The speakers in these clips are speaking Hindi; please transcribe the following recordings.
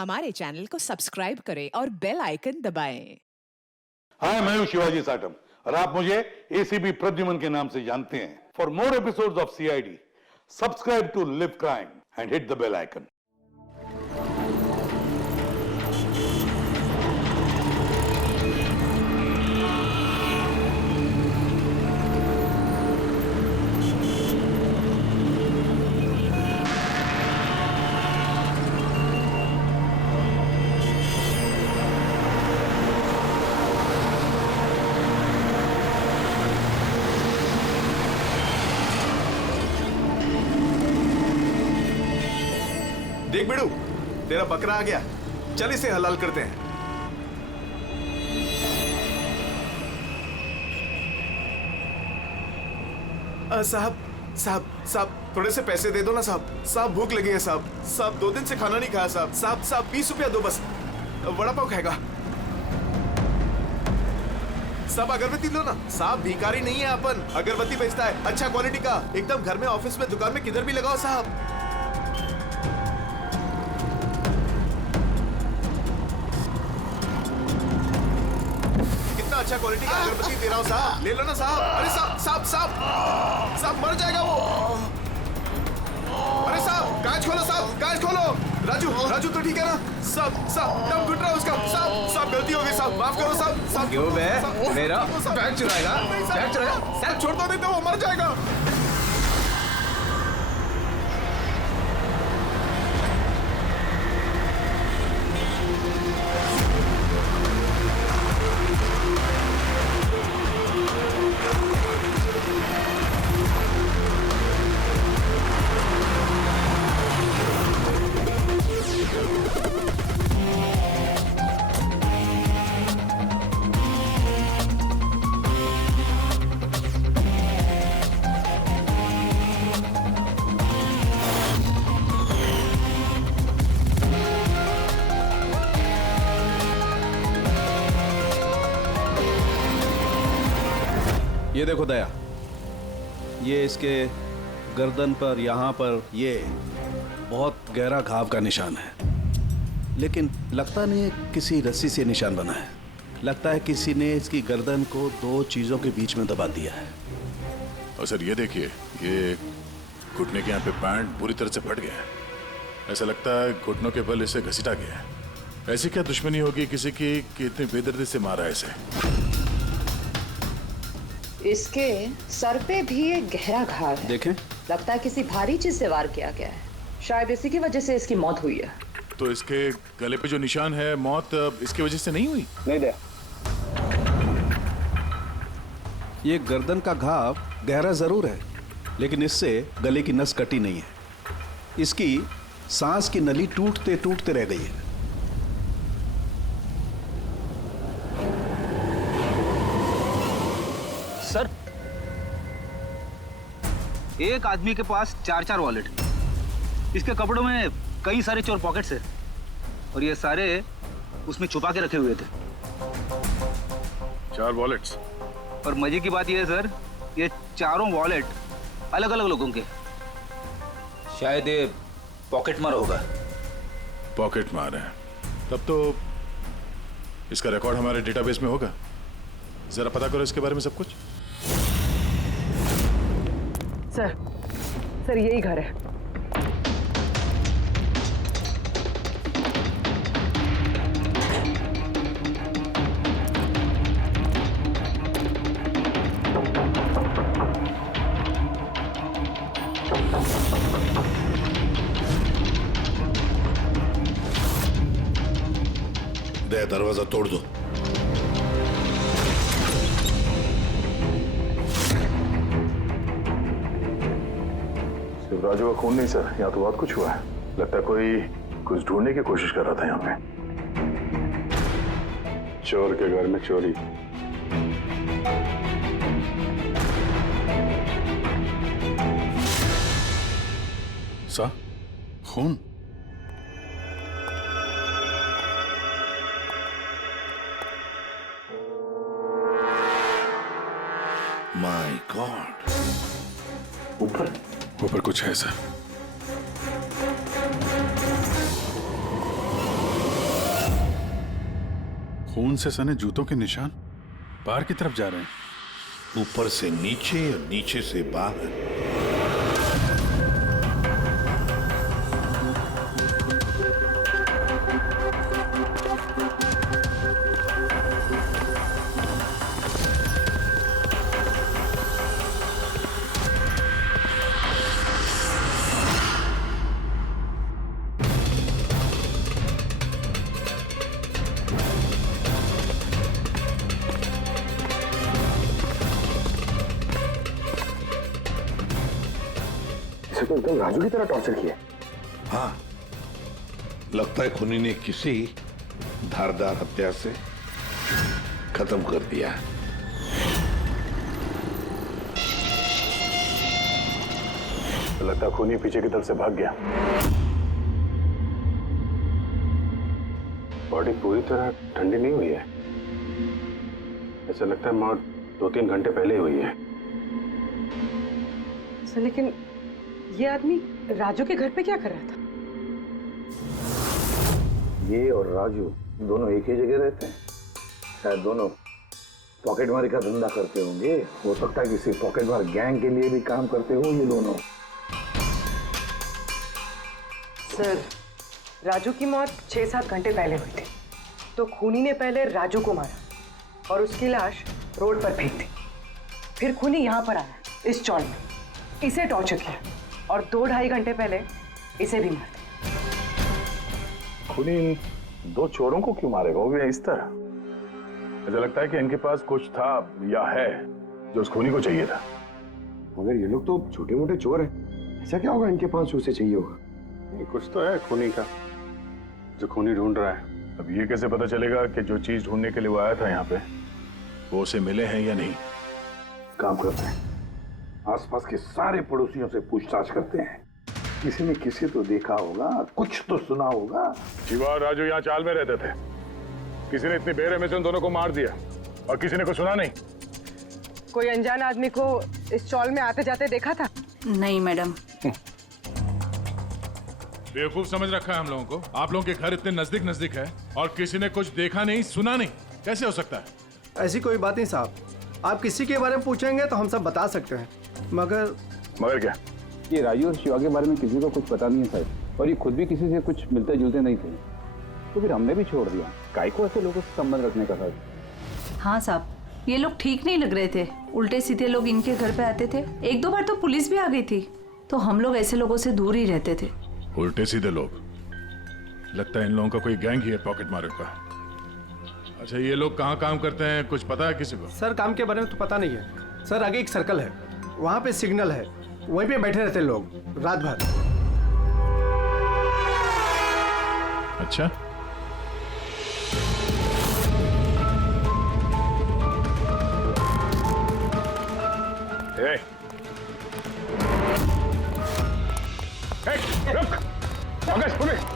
हमारे चैनल को सब्सक्राइब करें और बेल आइकन दबाएं। हाय, मैं हूं शिवाजी साटम और आप मुझे एसीपी प्रद्युमन के नाम से जानते हैं। For more episodes of CID, subscribe to LIV crime and hit the bell icon. देख बिड़ू, तेरा बकरा आ गया। चल इसे हलाल करते हैं। साहब साहब साहब, थोड़े से पैसे दे दो ना साहब। साहब भूख लगी है साहब। साहब 2 दिन से खाना नहीं खाया साहब। साहब साहब 20 रुपया दो बस। वड़ा पाव खाएगा साहब। अगरबत्ती लो ना साहब, भिखारी नहीं है अपन। अगरबत्ती बेचता है अच्छा क्वालिटी का, एकदम घर में, ऑफिस में, दुकान में, किधर भी लगाओ साहब। अच्छा क्वालिटी का अगरबत्ती दे रहा हूँ साहब, ले लो ना साहब। अरे साहब साहब साहब साहब मर जाएगा वो। अरे साहब कांच खोलो साहब, कांच खोलो। राजू राजू तो ठीक है ना साहब? साहब दम घुट रहा है उसका साहब। साहब गलती हो गई साहब, माफ करो साहब। साहब क्यों बे? मेरा बैग चुराएगा? बैग चुराएगा? साहब छोड़ दो, नहीं तो वो मर जाएगा। ये देखो दया, ये इसके गर्दन पर, यहाँ पर ये बहुत गहरा घाव का निशान है, लेकिन लगता नहीं है किसी रस्सी से निशान बना है। लगता है किसी ने इसकी गर्दन को 2 चीजों के बीच में दबा दिया है। और सर ये देखिए, ये घुटने के यहाँ पे पैंट बुरी तरह से फट गया है। ऐसा लगता है घुटनों के बल इसे घसीटा गया है। ऐसी क्या दुश्मनी होगी किसी की कि इतनी बेदर्दी से मारा है इसे? इसके सर पे भी एक गहरा घाव है। देखें, लगता है किसी भारी चीज से वार किया गया है। शायद इसी की वजह से इसकी मौत हुई है। तो इसके गले पे जो निशान है, मौत इसकी वजह से नहीं हुई? नहीं दया, ये गर्दन का घाव गहरा जरूर है, लेकिन इससे गले की नस कटी नहीं है। इसकी सांस की नली टूटते टूटते रह गई है। सर, एक आदमी के पास 4 वॉलेट, इसके कपड़ों में कई सारे चोर पॉकेट्स हैं और ये सारे उसमें छुपा के रखे हुए थे। 4 वॉलेट्स? और मजे की बात ये है सर, ये चारों वॉलेट अलग अलग लोगों के। शायद ये पॉकेट मार होगा। पॉकेट मार है? तब तो इसका रिकॉर्ड हमारे डेटाबेस में होगा। जरा पता करो इसके बारे में सब कुछ। सर यही घर है। दे, दरवाजा तोड़ दो। राजू का खून नहीं सर, यहाँ तो बहुत कुछ हुआ है। लगता है कोई कुछ ढूंढने की कोशिश कर रहा था यहाँ पे। चोर के घर में चोरी। सा खून? माय गॉड, ऊपर कुछ है सर। खून से सने जूतों के निशान बाहर की तरफ जा रहे हैं। ऊपर से नीचे और नीचे से बाहर। तो एकदम राजू की तरह टॉर्चर किया। हाँ, लगता है खुनी ने किसी धारदार हत्या से खत्म कर दिया। तो लगता है खूनी पीछे की तरफ से भाग गया। बॉडी पूरी तरह ठंडी नहीं हुई है। ऐसा लगता है मौत 2-3 घंटे पहले ही हुई है। सर लेकिन ये आदमी राजू के घर पे क्या कर रहा था? ये और राजू दोनों एक ही जगह रहते हैं। शायद दोनों पॉकेटमारी का धंधा करते होंगे। हो सकता है किसी पॉकेटमार गैंग के लिए भी काम करते हो ये दोनों। सर राजू की मौत 6-7 घंटे पहले हुई थी, तो खूनी ने पहले राजू को मारा और उसकी लाश रोड पर फेंक दी। फिर खूनी यहाँ पर आया इस चौल में, इसे टॉर्चर किया और 2-2.5 घंटे पहले इसे भी मार दिया। खूनी इन 2 चोरों को क्यों मारेगा, वो भी इस तरह? मुझे लगता है कि इनके पास कुछ था या है जो उस खूनी को चाहिए था। मगर ये लोग तो छोटे मोटे चोर हैं, ऐसा क्या होगा इनके पास जो उसे चाहिए होगा? कुछ तो है खूनी का जो खूनी ढूंढ रहा है। अब ये कैसे पता चलेगा कि जो चीज ढूंढने के लिए वो आया था यहाँ पे वो उसे मिले हैं या नहीं? काम करते हैं, आसपास के सारे पड़ोसियों से पूछताछ करते हैं। किसी ने किसी तो देखा होगा, कुछ तो सुना होगा। शिवा और राजू यहाँ चाल में रहते थे। किसी ने इतनी बेरहमी से उन दोनों को मार दिया और किसी ने कुछ सुना नहीं। कोई अनजान आदमी को इस चौल में आते जाते देखा था? नहीं मैडम। बेवकूफ समझ रखा है हम लोगों को। आप लोगों के घर इतने नजदीक नजदीक है और किसी ने कुछ देखा नहीं सुना नहीं, कैसे हो सकता है? ऐसी कोई बात नहीं साहब, आप किसी के बारे में पूछेंगे तो हम सब बता सकते हैं। मगर क्या? ये राजू और शिवा के बारे में किसी को कुछ पता नहीं है साहब, और ये खुद भी किसी से कुछ मिलते जुलते नहीं थे, तो फिर हमने भी छोड़ दिया। काय को ऐसे लोगों से संबंध रखने का साहब? हाँ साहब, ये लोग ठीक नहीं लग रहे थे। उल्टे सीधे लोग इनके घर पे आते थे। 1-2 बार तो पुलिस भी आ गई थी, तो हम लोग ऐसे लोगों से दूर ही रहते थे। उल्टे सीधे लोग? लगता है इन लोगों का कोई गैंग ही है पॉकेट मारों का। अच्छा, ये लोग कहाँ काम करते हैं, कुछ पता है किसी को? सर काम के बारे में तो पता नहीं है सर। आगे एक सर्कल है, वहाँ पे सिग्नल है, वहीं पे बैठे रहते लोग रात भर। अच्छा, रुक! पुलिस!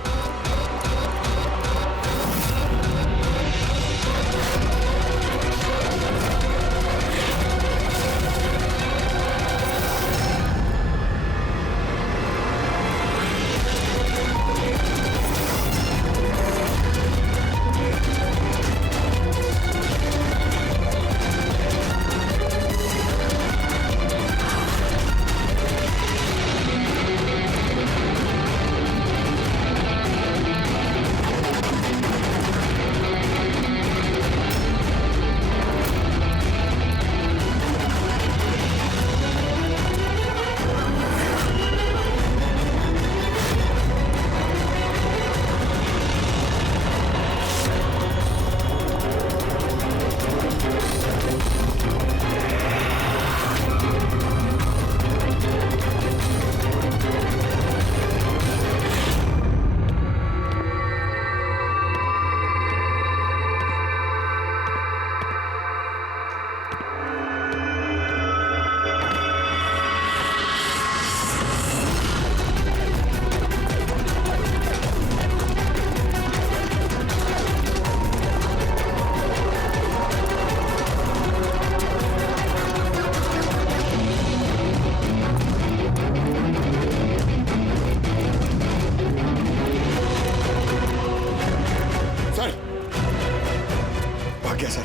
भाग गया सर।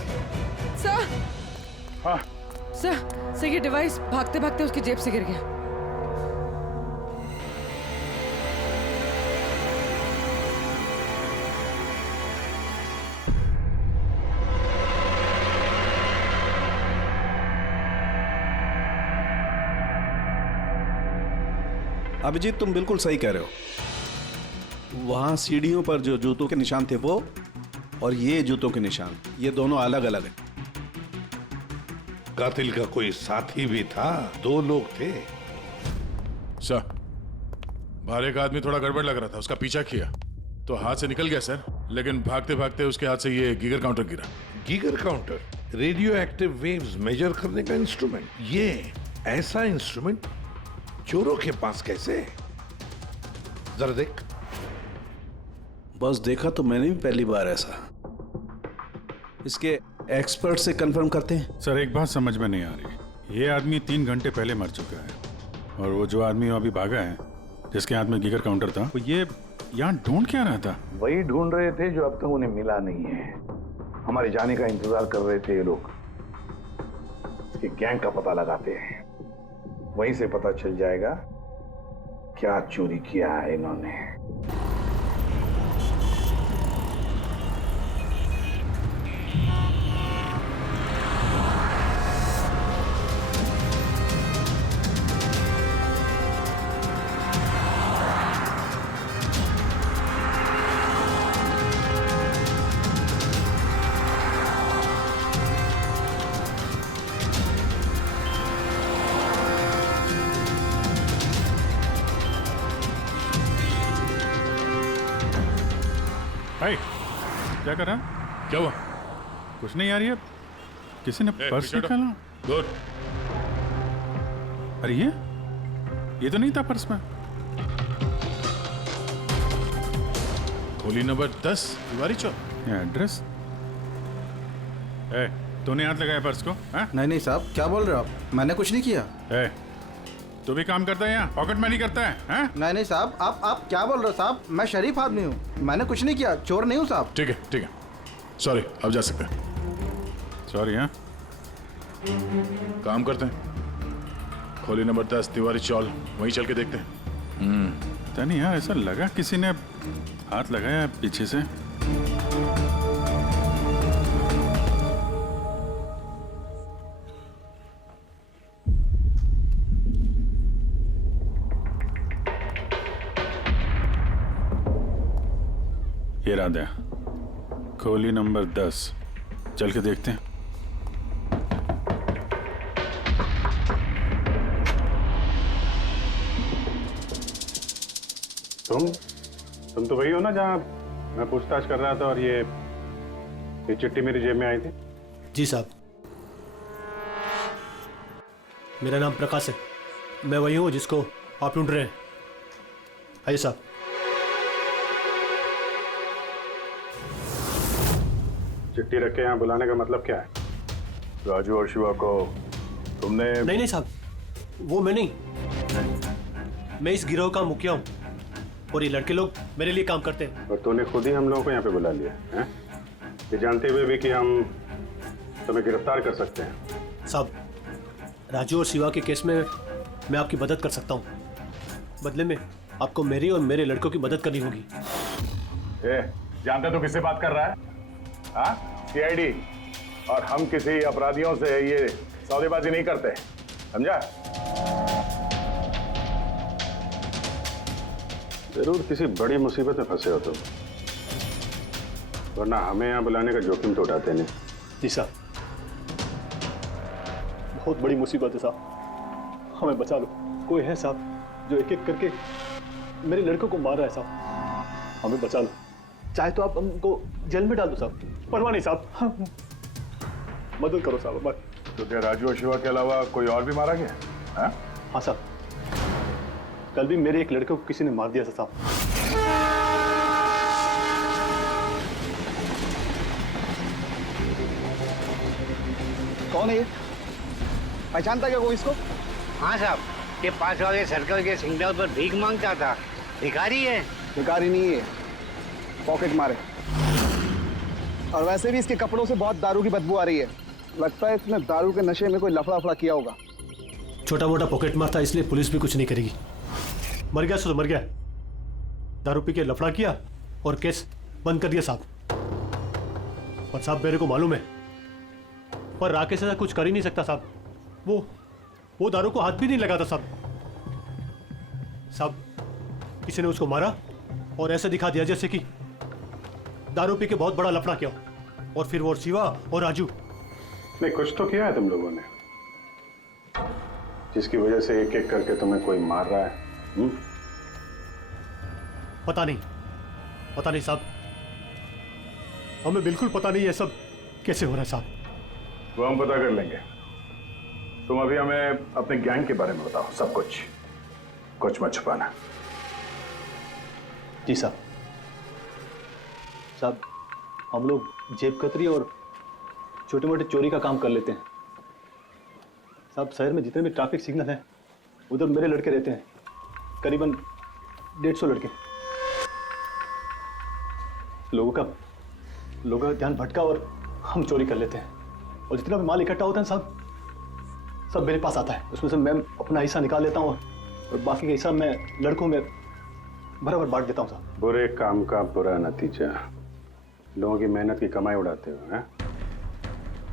सर हाँ सर ये डिवाइस भागते भागते उसकी जेब से गिर गया। अभिजीत तुम बिल्कुल सही कह रहे हो। वहां सीढ़ियों पर जो जूतों के निशान थे वो, और ये जूतों के निशान, ये दोनों अलग अलग हैं। कातिल का कोई साथी भी था, 2 लोग थे। सर, बाहर एक आदमी थोड़ा गड़बड़ लग रहा था, उसका पीछा किया तो हाथ से निकल गया सर, लेकिन भागते भागते उसके हाथ से ये गीगर काउंटर गिरा। Geiger counter, radio active waves measure करने का इंस्ट्रूमेंट। ये ऐसा इंस्ट्रूमेंट चोरों के पास कैसे? जरा देख। बस देखा तो मैंने भी पहली बार ऐसा। इसके एक्सपर्ट से कंफर्म करते हैं। सर एक बात समझ में नहीं आ रही, ये आदमी 3 घंटे पहले मर चुका है, और वो जो आदमी अभी भागा है जिसके हाथ में गीगर काउंटर था, वो ये यहाँ ढूंढ क्या रहा था? वही ढूंढ रहे थे जो अब तक उन्हें मिला नहीं है। हमारे जाने का इंतजार कर रहे थे ये लोग। इसके गैंग का पता लगाते हैं, वहीं से पता चल जाएगा क्या चोरी किया है इन्होंने। भाई क्या कर रहा? क्या हुआ? कुछ नहीं यार, ये किसी ने पर्स निकाला। गुड। अरे ये तो नहीं था पर्स में। खोली नंबर 10 तिवारी चौक। ये एड्रेस। तूने हाथ लगाया पर्स को? नहीं नहीं साहब, क्या बोल रहे हो आप? मैंने कुछ नहीं किया। तू भी काम करता है यहाँ, पॉकेट मनी करता है? नहीं नहीं साहब, आप क्या बोल रहे हो साहब? मैं शरीफ आदमी हूँ, मैंने कुछ नहीं किया, चोर नहीं हूँ साहब। ठीक है सॉरी, अब जा सकते हैं। सॉरी। हाँ काम करते हैं, खोली नंबर 10 तिवारी चौल, वहीं चल के देखते हैं। पता नहीं यार, ऐसा लगा किसी ने हाथ लगाया पीछे से। ये राधा, खोली नंबर 10, चल के देखते हैं। तुम तो वही हो ना जहाँ मैं पूछताछ कर रहा था और ये चिट्ठी मेरी जेब में आई थी? जी साहब, मेरा नाम प्रकाश है, मैं वही हूँ जिसको आप ढूंढ रहे हैं। आइए साहब। चिट्ठी रख के यहाँ बुलाने का मतलब क्या है? राजू और शिवा को तुमने? नहीं साहब, वो मैं नहीं, मैं इस गिरोह का मुखिया हूँ और ये लड़के लोग मेरे लिए काम करते हैं। और तूने खुद ही हम लोगों को यहाँ पे बुला लिया है, ये जानते हुए भी कि हम तुम्हें गिरफ्तार कर सकते हैं। साहब, राजू और शिवा के केस में मैं आपकी मदद कर सकता हूँ, बदले में आपको मेरी और मेरे लड़कों की मदद करनी होगी। जानते तो किससे बात कर रहा है? हाँ, सीआईडी। और हम किसी अपराधियों से ये सौदेबाजी नहीं करते, समझा? जरूर किसी बड़ी मुसीबत में फंसे हो तुम, वरना हमें यहाँ बुलाने का जोखिम तो उठाते नहीं। जी साहब, बहुत बड़ी मुसीबत है साहब, हमें बचा लो। कोई है साहब जो एक एक करके मेरे लड़कों को मार रहा है साहब, हमें बचा लो। चाहे तो आप हमको जेल में डाल दो साहब, परवाह नहीं साहब, मदद करो साहब। तो क्या राजू और शिवा के अलावा कोई और भी मारा गया? हाँ साहब, कल भी मेरे एक लड़के को किसी ने मार दिया था साहब। कौन है ये? पहचानता क्या कोई इसको? हाँ साहब, ये 5 वाले सर्कल के सिग्नल पर भीख मांगता था। भिखारी है? भिखारी नहीं है, पॉकेट मारे। और वैसे भी इसके कपड़ों से बहुत दारू की बदबू आ रही है। लगता है इसने दारू के नशे में कोई लफड़ा किया होगा। छोटा मोटा पॉकेट मार था, इसलिए पुलिस भी कुछ नहीं करेगी। मर गया तो मर गया, दारू पी के लफड़ा किया और केस बंद कर दिया साहब। और साहब मेरे को मालूम है, पर राकेश ऐसा कुछ कर ही नहीं सकता साहब। वो दारू को हाथ भी नहीं लगाता साहब। किसी ने उसको मारा और ऐसे दिखा दिया जैसे कि दारू पी के बहुत बड़ा लफड़ा किया, और फिर वो शिवा और राजू। नहीं, कुछ तो किया है तुम लोगों ने, जिसकी वजह से एक एक करके तुम्हें कोई मार रहा है। पता नहीं साहब, हमें बिल्कुल पता नहीं है सब कैसे हो रहा है साहब। वो हम पता कर लेंगे। तुम अभी हमें अपने गैंग के बारे में बताओ, सब कुछ मत छुपाना। जी साहब। हम लोग जेब कतरी और छोटे मोटे चोरी का काम कर लेते हैं साहब। शहर में जितने भी ट्रैफिक सिग्नल हैं, उधर मेरे लड़के रहते हैं, करीबन 150 लड़के। लोगों का ध्यान भटका और हम चोरी कर लेते हैं, और जितना भी माल इकट्ठा होता है साहब, सब मेरे पास आता है। उसमें से मैं अपना हिस्सा निकाल लेता हूँ और बाकी का हिस्सा मैं लड़कों में बराबर बांट देता हूँ साहब। बुरे काम का बुरा नतीजा, लोगों की मेहनत की कमाई उड़ाते हुए हैं,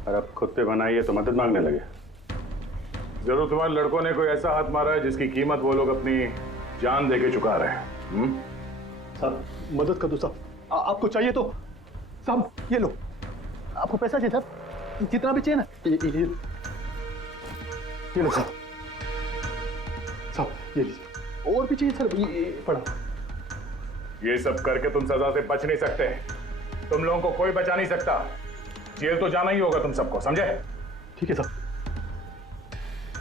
और अब खुद पे बनाइए तो मदद मांगने लगे। जरूर तुम्हारे लड़कों ने कोई ऐसा हाथ मारा है जिसकी कीमत वो लोग अपनी जान देके चुका रहे हैं। साहब मदद कर दो साहब, आपको चाहिए तो साहब ये लो, आपको पैसा चाहिए साहब, जितना भी चाहिए ना, ये लो साहब, ये लीजिए। और भी चाहिए सर, ये पड़ा। ये सब करके तुम सजा से बच नहीं सकते, तुम लोगों को कोई बचा नहीं सकता। जेल तो जाना ही होगा तुम सबको, समझे? ठीक है साहब,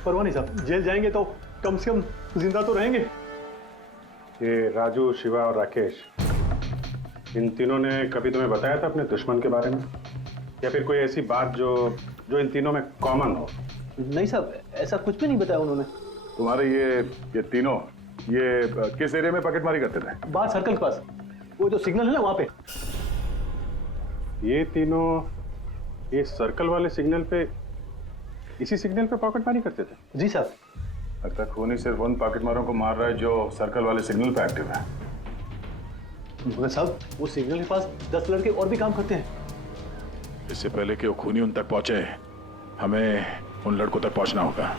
परवाह नहीं साहब, जेल जाएंगे तो कम से कम जिंदा तो रहेंगे। ये राजू, शिवा और राकेश, इन तीनों ने कभी तुम्हें बताया था अपने दुश्मन के बारे में, या फिर कोई ऐसी बात जो इन तीनों में कॉमन हो? नहीं साहब, ऐसा कुछ भी नहीं बताया उन्होंने। तुम्हारे ये तीनों ये किस एरिया में पॉकेटमारी करते थे? बाहर सर्कल के पास, वो जो सिग्नल है ना वहां पे। ये तीनों ये सर्कल वाले सिग्नल पे, इसी सिग्नल पे पॉकेटमारी करते थे? जी साहब। अब तक खूनी सिर्फ उन पॉकेटमारों को मार रहा है जो सर्कल वाले सिग्नल पे एक्टिव है। मगर साहब वो सिग्नल के पास 10 लड़के और भी काम करते हैं। इससे पहले कि वो खूनी उन तक पहुंचे, हमें उन लड़कों तक पहुंचना होगा।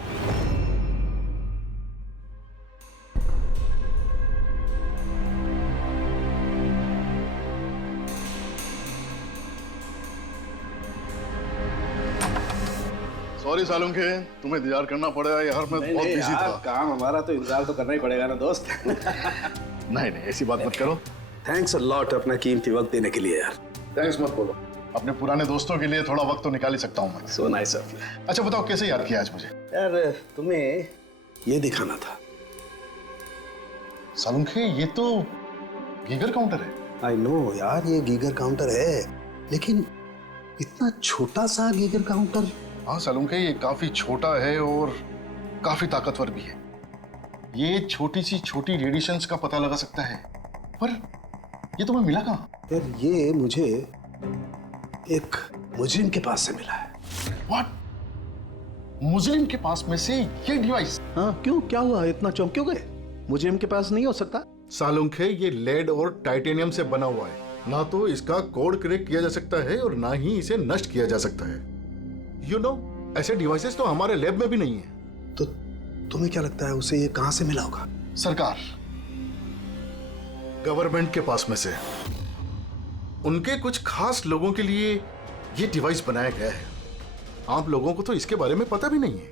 सॉरी सालुंखे, तुम्हें इंतजार करना पड़ेगा यार, मैं बहुत बिजी था। काम हमारा तो इंतजार तो करना ही पड़ेगा ना दोस्त। नहीं ऐसी बात मत करो। थैंक्स अ लॉट अपना कीमती वक्त देने के लिए यार। थैंक्स मत बोलो, अपने पुराने दोस्तों के लिए थोड़ा वक्त तो निकाल ही सकता हूँ मैं। So nice of you. अच्छा बताओ कैसे याद किया आज मुझे? यार तुम्हें ये दिखाना था। सालुंखे ये तो गीगर काउंटर है। आई नो यार, ये गीगर काउंटर है, लेकिन इतना छोटा सा गीगर काउंटर। हाँ सालुंखे, ये काफी छोटा है और काफी ताकतवर भी है। ये छोटी सी छोटी रेडिएशंस का पता लगा सकता है, पर ये तुम्हें मिला कहाँ? यार ये मुझे एक मुजरिम के पास से मिला है। What? मुजरिम के पास में से ये डिवाइस? हाँ क्यों, क्या हुआ, इतना चौंक क्यों गए? मुजरिम के पास नहीं हो सकता? सालुंखे ये लेड और टाइटेनियम से बना हुआ है, ना तो इसका कोड क्रैक किया जा सकता है और ना ही इसे नष्ट किया जा सकता है। You know, ऐसे डिवाइसेस तो हमारे लैब में भी नहीं है। तो तुम्हें क्या लगता है उसे ये कहां से मिला होगा? सरकार, गवर्नमेंट के पास में से उनके कुछ खास लोगों के लिए ये डिवाइस बनाया गया है। आप लोगों को तो इसके बारे में पता भी नहीं है।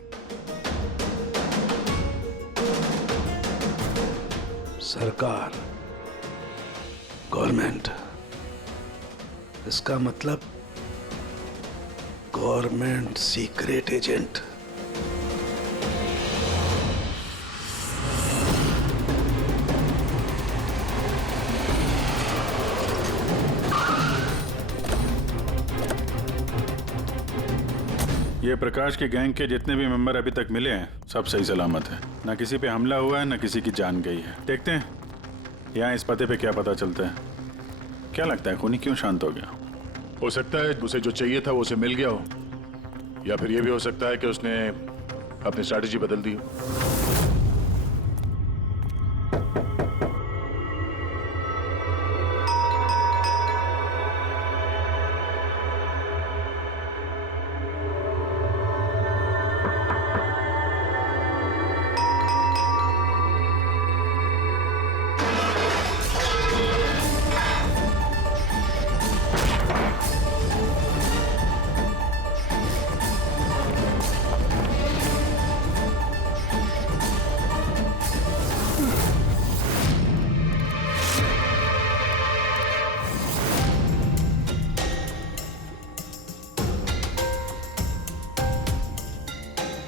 सरकार, गवर्नमेंट, इसका मतलब गवर्नमेंट सीक्रेट एजेंट। ये प्रकाश के गैंग के जितने भी मेंबर अभी तक मिले हैं, सब सही सलामत है। ना किसी पे हमला हुआ है, ना किसी की जान गई है। देखते हैं यहाँ इस पते पे क्या पता चलता है। क्या लगता है खूनी क्यों शांत हो गया? हो सकता है उसे जो चाहिए था वो उसे मिल गया हो, या फिर ये भी हो सकता है कि उसने अपनी स्ट्रैटेजी बदल दी हो।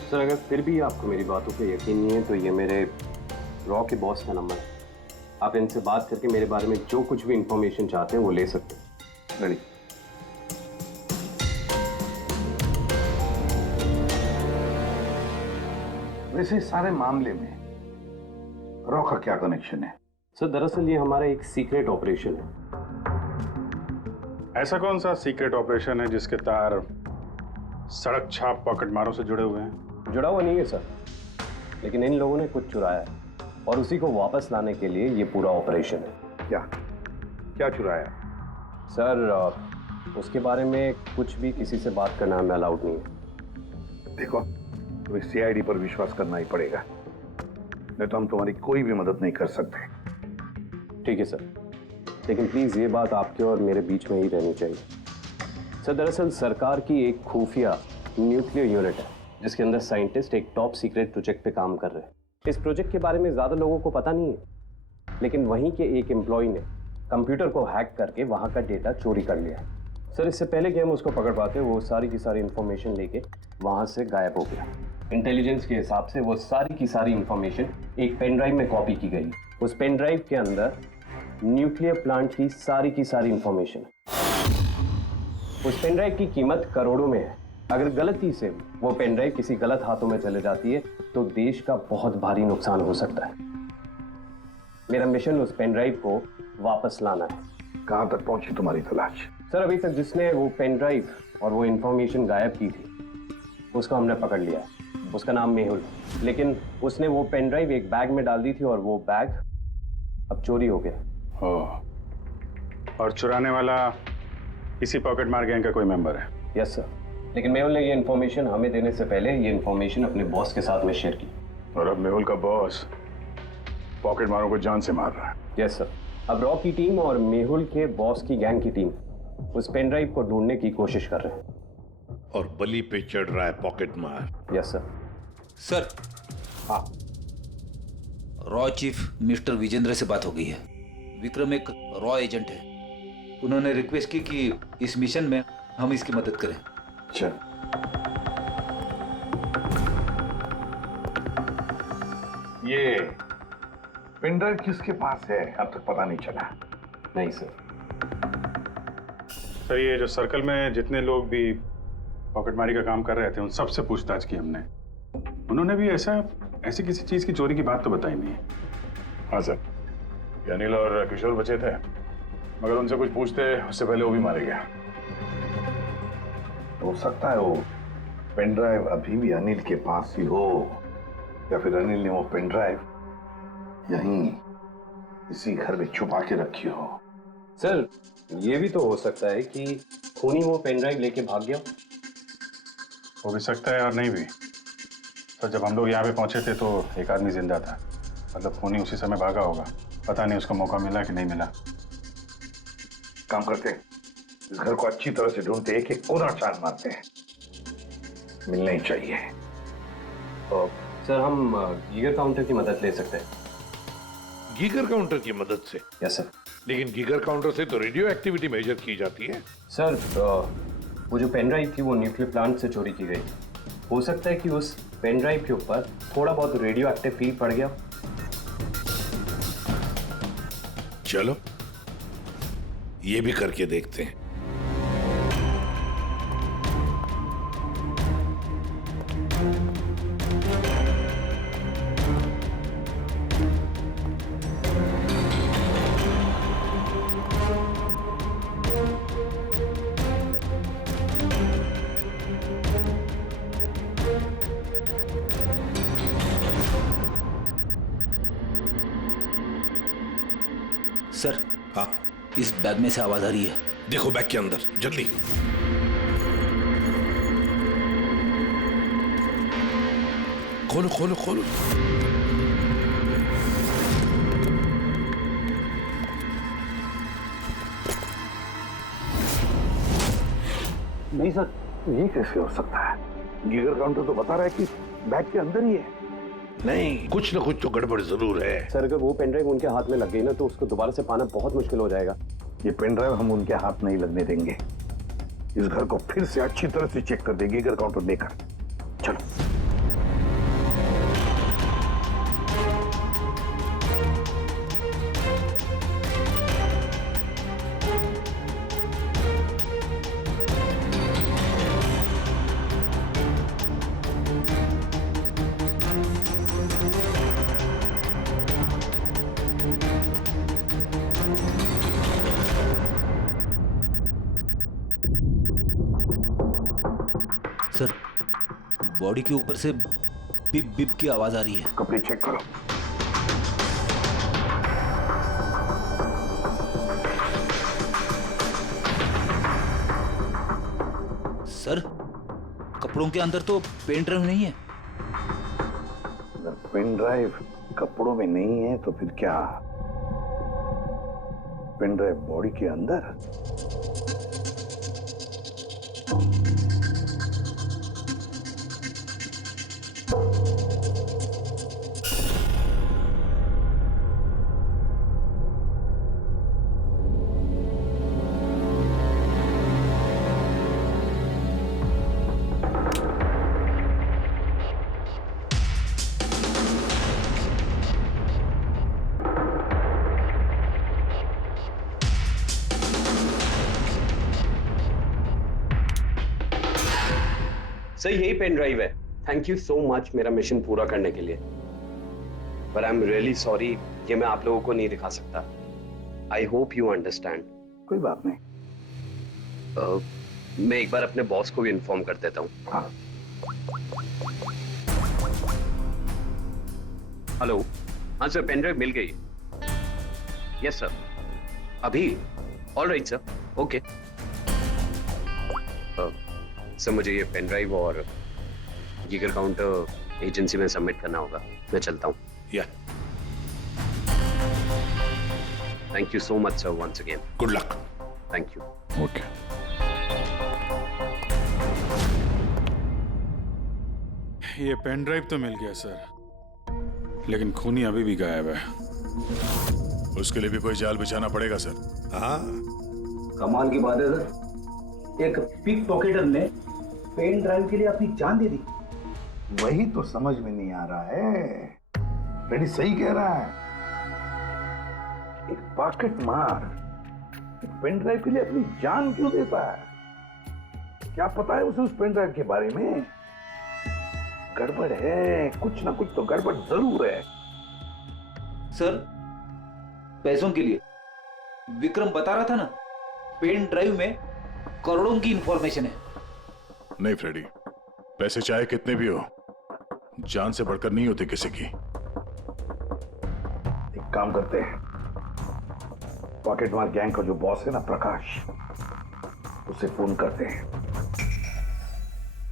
सर अगर फिर भी आपको मेरी बातों पे यकीन नहीं है तो ये मेरे रॉ के बॉस का नंबर है। आप इनसे बात करके मेरे बारे में जो कुछ भी इंफॉर्मेशन चाहते हैं वो ले सकते हैं। रेडी। वैसे इस सारे मामले में रॉ का क्या कनेक्शन है? सर दरअसल ये हमारा एक सीक्रेट ऑपरेशन है। ऐसा कौन सा सीक्रेट ऑपरेशन है जिसके तार सड़क छाप पॉकेट मारों से जुड़े हुए हैं? जुड़ा हुआ नहीं है सर, लेकिन इन लोगों ने कुछ चुराया है और उसी को वापस लाने के लिए ये पूरा ऑपरेशन है। क्या क्या चुराया? सर उसके बारे में कुछ भी किसी से बात करना हमें अलाउड नहीं है। देखो, तुम्हें सीआईडी पर विश्वास करना ही पड़ेगा, नहीं तो हम तुम्हारी कोई भी मदद नहीं कर सकते। ठीक है सर, लेकिन प्लीज ये बात आपके और मेरे बीच में ही रहनी चाहिए। सर दरअसल सरकार की एक खुफिया न्यूक्लियर यूनिट है जिसके अंदर साइंटिस्ट एक टॉप सीक्रेट प्रोजेक्ट पे काम कर रहे हैं। इस प्रोजेक्ट के बारे में ज्यादा लोगों को पता नहीं है, लेकिन वहीं के एक एम्प्लॉय ने कंप्यूटर को हैक करके वहां का डेटा चोरी कर लिया। सर इससे पहले कि हम उसको पकड़ पाते वो सारी की सारी इंफॉर्मेशन लेके वहां से गायब हो गया। इंटेलिजेंस के हिसाब से वो सारी की सारी इंफॉर्मेशन एक पेन ड्राइव में कॉपी की गई। उस पेन ड्राइव के अंदर न्यूक्लियर प्लांट की सारी इंफॉर्मेशन है। उस पेन ड्राइव की कीमत करोड़ों में है। अगर गलती से वो पेन ड्राइव किसी गलत हाथों में चले जाती है तो देश का बहुत भारी नुकसान हो सकता है। मेरा मिशन उस पेन ड्राइव को वापस लाना है। कहां तक पहुंची तुम्हारी तलाश? सर अभी तक जिसने वो पेन ड्राइव और वो इंफॉर्मेशन गायब की थी उसको हमने पकड़ लिया है। उसका नाम मेहुल, लेकिन उसने वो पेन ड्राइव एक बैग में डाल दी थी और वो बैग अब चोरी हो गया। ओह, और चुराने वाला इसी पॉकेट मार गैंग का कोई मेंबर है? यस सर, लेकिन मेहुल ने ये इन्फॉर्मेशन हमें देने से पहले ये इन्फॉर्मेशन अपने बॉस के साथ में शेयर की। और अब मेहुल का बॉस पॉकेट मारों को जान से मार रहा है। यस सर, अब रॉ की टीम और मेहुल के बॉस की गैंग की टीम उस पेन ड्राइव को ढूंढने की कोशिश कर रहे हैं। और बलि पे चढ़ रहा है पॉकेट मार। Yes sir. सर हाँ, रॉ चीफ मिस्टर विजेंद्र से बात हो गई है। विक्रम एक रॉ एजेंट है। उन्होंने रिक्वेस्ट की कि इस मिशन में हम इसकी मदद करें। अच्छा, ये पेन ड्राइव किसके पास है अब तक पता नहीं चला? नहीं सर। सर ये जो सर्कल में जितने लोग भी पॉकेटमारी का काम कर रहे थे उन सबसे पूछताछ की हमने। उन्होंने भी ऐसी किसी चीज की चोरी की बात तो बताई नहीं है। हाँ सर, ये अनिल और किशोर बचे थे, मगर उनसे कुछ पूछते उससे पहले वो भी मारे गया। हो सकता है वो पेन ड्राइव अभी भी अनिल के पास ही हो, या फिर अनिल ने वो पेन ड्राइव यहीं इसी घर में छुपा के रखी हो। सर ये भी तो हो सकता है कि खूनी वो पेन ड्राइव लेके भाग गया। हो भी सकता है और नहीं भी। तो जब हम लोग यहाँ पे पहुंचे थे तो एक आदमी जिंदा था, मतलब खूनी उसी समय भागा होगा। पता नहीं उसको मौका मिला कि नहीं मिला। काम करते हैं, इस घर को अच्छी तरह से ढूंढते, एक एक कोना छान मारते हैं। मिलना ही चाहिए। तो सर हम गीगर काउंटर की मदद ले सकते हैं। गीगर काउंटर की मदद से? Yes sir. लेकिन गीगर काउंटर से तो रेडियो एक्टिविटी मेजर की जाती है। सर वो जो पेन ड्राइव थी वो न्यूक्लियर प्लांट से चोरी की गई। हो सकता है कि उस पेन ड्राइव के ऊपर थोड़ा बहुत रेडियो एक्टिव फील पड़ गया। चलो ये भी करके देखते हैं। हाँ, इस बैग में से आवाज आ रही है। देखो बैग के अंदर, जल्दी। खोलो खोलो खोलो। नहीं सर, ये कैसे हो सकता है? गीगर काउंटर तो बता रहा है कि बैग के अंदर ही है। नहीं, कुछ ना कुछ तो गड़बड़ जरूर है। सर अगर वो पेन ड्राइव उनके हाथ में लग गई ना तो उसको दोबारा से पाना बहुत मुश्किल हो जाएगा। ये पेन ड्राइव हम उनके हाथ नहीं लगने देंगे। इस घर को फिर से अच्छी तरह से चेक कर देंगे गीगर काउंटर देकर। चलो। सर, बॉडी के ऊपर से बिप बिप की आवाज आ रही है। कपड़े चेक करो। सर, कपड़ों के अंदर तो पेन ड्राइव नहीं है। अगर पेन ड्राइव कपड़ों में नहीं है तो फिर क्या? पेन ड्राइव बॉडी के अंदर? सर यही पेन ड्राइव है। थैंक यू सो मच मेरा मिशन पूरा करने के लिए। पर आई एम रियली सॉरी, ये मैं आप लोगों को नहीं दिखा सकता। I hope you understand. कोई बात नहीं। मैं एक बार अपने बॉस को भी इन्फॉर्म कर देता हूँ। हाँ। हेलो। हाँ सर, पेन ड्राइव मिल गई। यस सर, अभी। All right sir, okay. Sir मुझे ये पेन ड्राइव और गीगर काउंटर एजेंसी में सबमिट करना होगा। मैं चलता हूँ। Yeah. Thank you so much sir once again. Good luck. Thank you. Okay. ये पेन ड्राइव तो मिल गया सर, लेकिन खूनी अभी भी गायब है। उसके लिए भी कोई जाल बिछाना पड़ेगा सर। हाँ, कमाल की बात है सर, एक पिक पॉकेटर ने पेन ड्राइव के लिए अपनी जान दे दी। वही तो समझ में नहीं आ रहा है। रेडी सही कह रहा है। एक पॉकेट मार एक पेन ड्राइव के लिए अपनी जान क्यों देता है? क्या पता है उसे उस पेन ड्राइव के बारे में? गड़बड़ है, कुछ ना कुछ तो गड़बड़ जरूर है। सर, पैसों के लिए विक्रम बता रहा था ना, पेन ड्राइव में करोड़ों की इंफॉर्मेशन है। नहीं फ्रेडी, पैसे चाहे कितने भी हो, जान से बढ़कर नहीं होती किसी की। एक काम करते हैं, पॉकेट मार गैंग का जो बॉस है ना प्रकाश, उसे फोन करते हैं।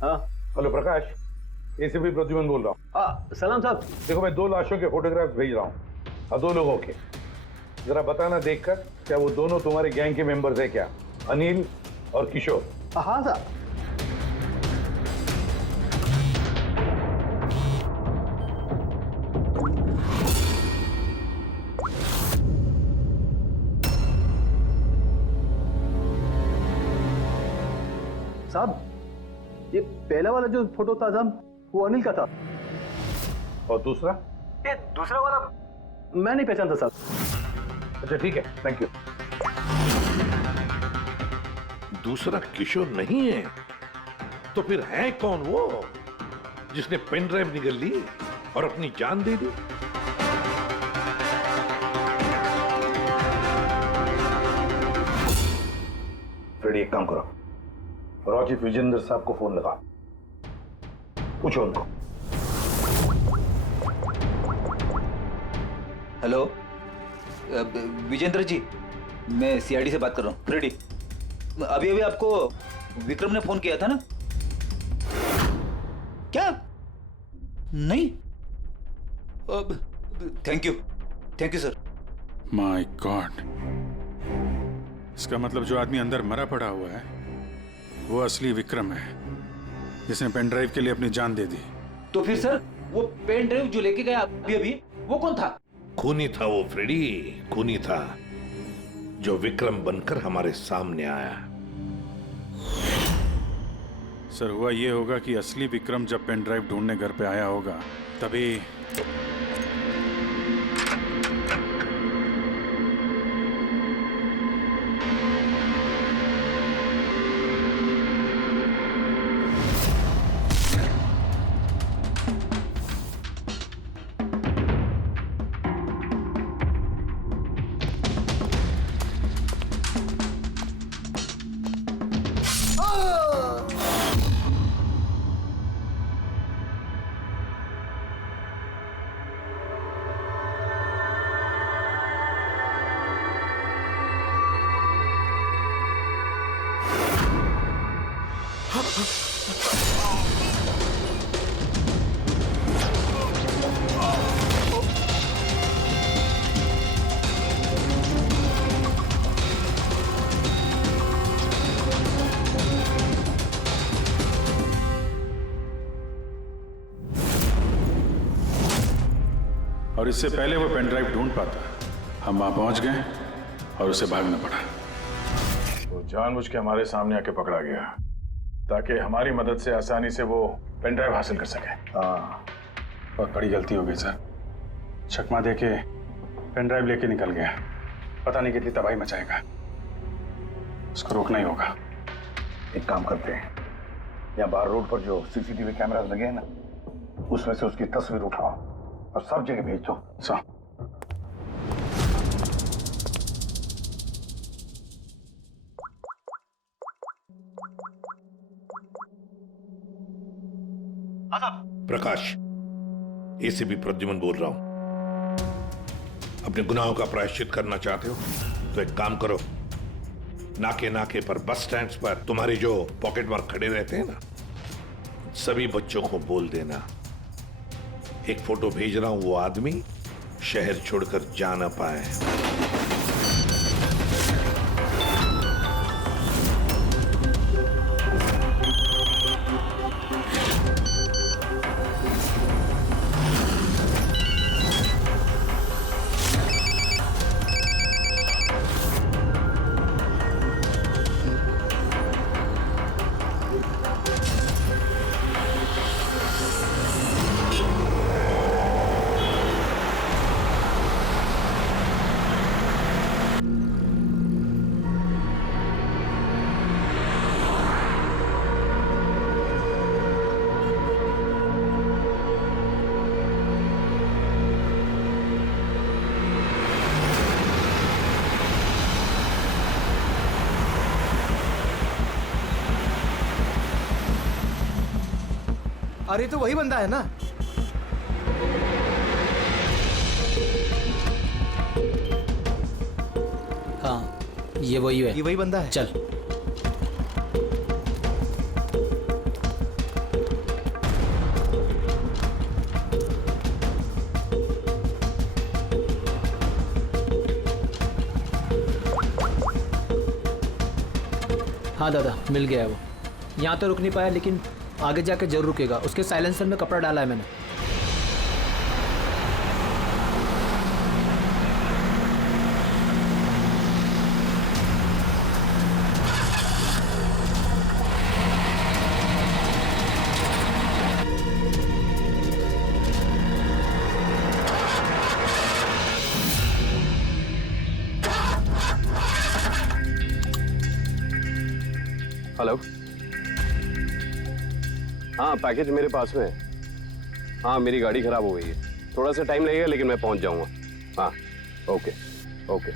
हाँ हेलो प्रकाश, एसीपी प्रद्युमन बोल रहा हूँ। सलाम साहब। देखो मैं 2 लाशों के फोटोग्राफ्स भेज रहा हूँ और 2 लोगों के। जरा बताना देखकर क्या वो दोनों तुम्हारे गैंग के मेंबर्स हैं क्या? अनिल और किशोर। हाँ साहब। साहब, ये पहला वाला जो फोटो था साहब, वो अनिल का था। और दूसरा? ये दूसरा वाला मैं नहीं पहचानता साहब। अच्छा ठीक है, थैंक यू। दूसरा किशोर नहीं है तो फिर है कौन वो जिसने पेन ड्राइव निगल ली और अपनी जान दे दी? फ्रेडी एक काम करो, रॉचिफ विजेंद्र साहब को फोन लगा, पूछो उनको। हेलो विजेंद्र जी, मैं सीआईडी से बात कर रहा हूँ। फ्रेडी, अभी अभी आपको विक्रम ने फोन किया था ना? क्या? नहीं? Thank you sir. My God, इसका मतलब जो आदमी अंदर मरा पड़ा हुआ है वो असली विक्रम है, जिसने पेन ड्राइव के लिए अपनी जान दे दी। तो फिर सर वो पेन ड्राइव जो लेके गया अभी अभी, वो कौन था? खूनी था वो फ्रेडी, खूनी था जो विक्रम बनकर हमारे सामने आया। सर हुआ ये होगा कि असली विक्रम जब पेन ड्राइव ढूंढने घर पे आया होगा तभी और इससे पहले वो पेन ड्राइव ढूंढ पाता, हम वहां पहुंच गए और उसे भागना पड़ा। वो जानबूझ के हमारे सामने आके पकड़ा गया ताकि हमारी मदद से आसानी से वो पेन ड्राइव हासिल कर सके। हाँ, बहुत बड़ी गलती हो गई सर। चकमा दे के पेन ड्राइव लेके निकल गया, पता नहीं कितनी तबाही मचाएगा। उसको रोकना ही होगा। एक काम करते हैं, यहाँ बाहर रोड पर जो सीसीटीवी कैमरास लगे हैं ना, उसमें से उसकी तस्वीर उठाओ और सब जगह भेज दो। सर प्रकाश, एसीपी प्रद्युमन बोल रहा हूं। अपने गुनाहों का प्रायश्चित करना चाहते हो तो एक काम करो, नाके नाके पर, बस स्टैंड्स पर तुम्हारे जो पॉकेट मार खड़े रहते हैं ना, सभी बच्चों को बोल देना एक फोटो भेज रहा हूं, वो आदमी शहर छोड़कर जा ना पाए। अरे तो वही बंदा है ना? हाँ, ये वही है। ये वही बंदा है। चल। हाँ दादा, मिल गया है वो। यहाँ तो रुक नहीं पाया, लेकिन आगे जाके जरूर रुकेगा। उसके साइलेंसर में कपड़ा डाला है मैंने। हेलो, हाँ पैकेज मेरे पास में है। हाँ मेरी गाड़ी खराब हो गई है, थोड़ा सा टाइम लगेगा लेकिन मैं पहुंच जाऊंगा। हाँ ओके ओके।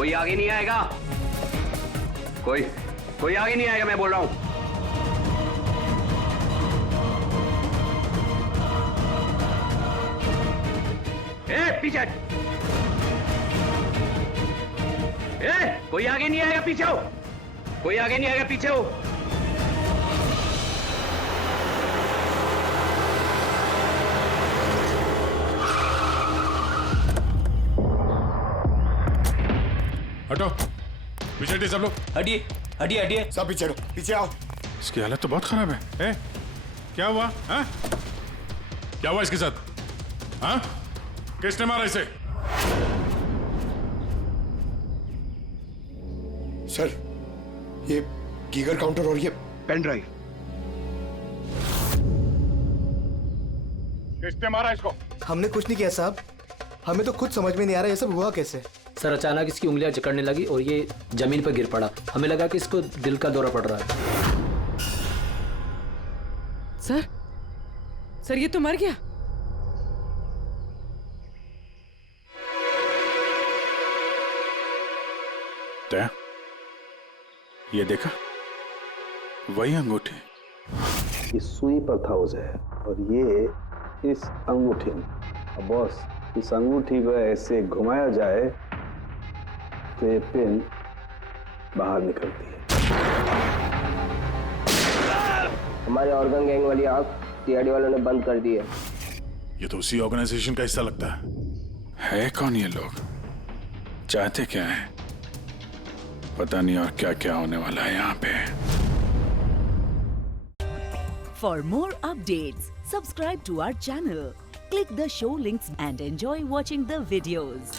कोई आगे नहीं आएगा, कोई आगे नहीं आएगा, मैं बोल रहा हूं। पीछे, कोई आगे नहीं आएगा, पीछे हो, कोई आगे नहीं आएगा, पीछे हो। हटो, पीछे हटिए सब लोग। हटिए हटिए हटिए, सब पीछे पीछे आओ। इसकी हालत तो बहुत खराब है। क्या हुआ? हाँ? क्या हुआ इसके साथ? हाँ? किसने मारा इसे? सर, ये गीगर काउंटर और ये पेन ड्राइव। किसने मारा इसको? हमने कुछ नहीं किया साहब, हमें तो खुद समझ में नहीं आ रहा ये सब हुआ कैसे। सर अचानक इसकी उंगलियां जकड़ने लगी और ये जमीन पर गिर पड़ा। हमें लगा कि इसको दिल का दौरा पड़ रहा है। सर ये तो मर गया। दया, ये देखा, वही अंगूठी। ये सुई पर था उसे और ये इस अंगूठी में। अब बॉस, इस अंगूठी को ऐसे घुमाया जाए तो ये पिन बाहर निकलती है। हमारे ऑर्गन गैंग वाली आंख सीआईडी वालों ने बंद कर दी है। ये तो उसी ऑर्गेनाइजेशन का हिस्सा लगता है कौन ये लोग? चाहते क्या है? पता नहीं और क्या क्या होने वाला है यहाँ पे। For more updates, subscribe to our channel, click the show links and enjoy watching the videos.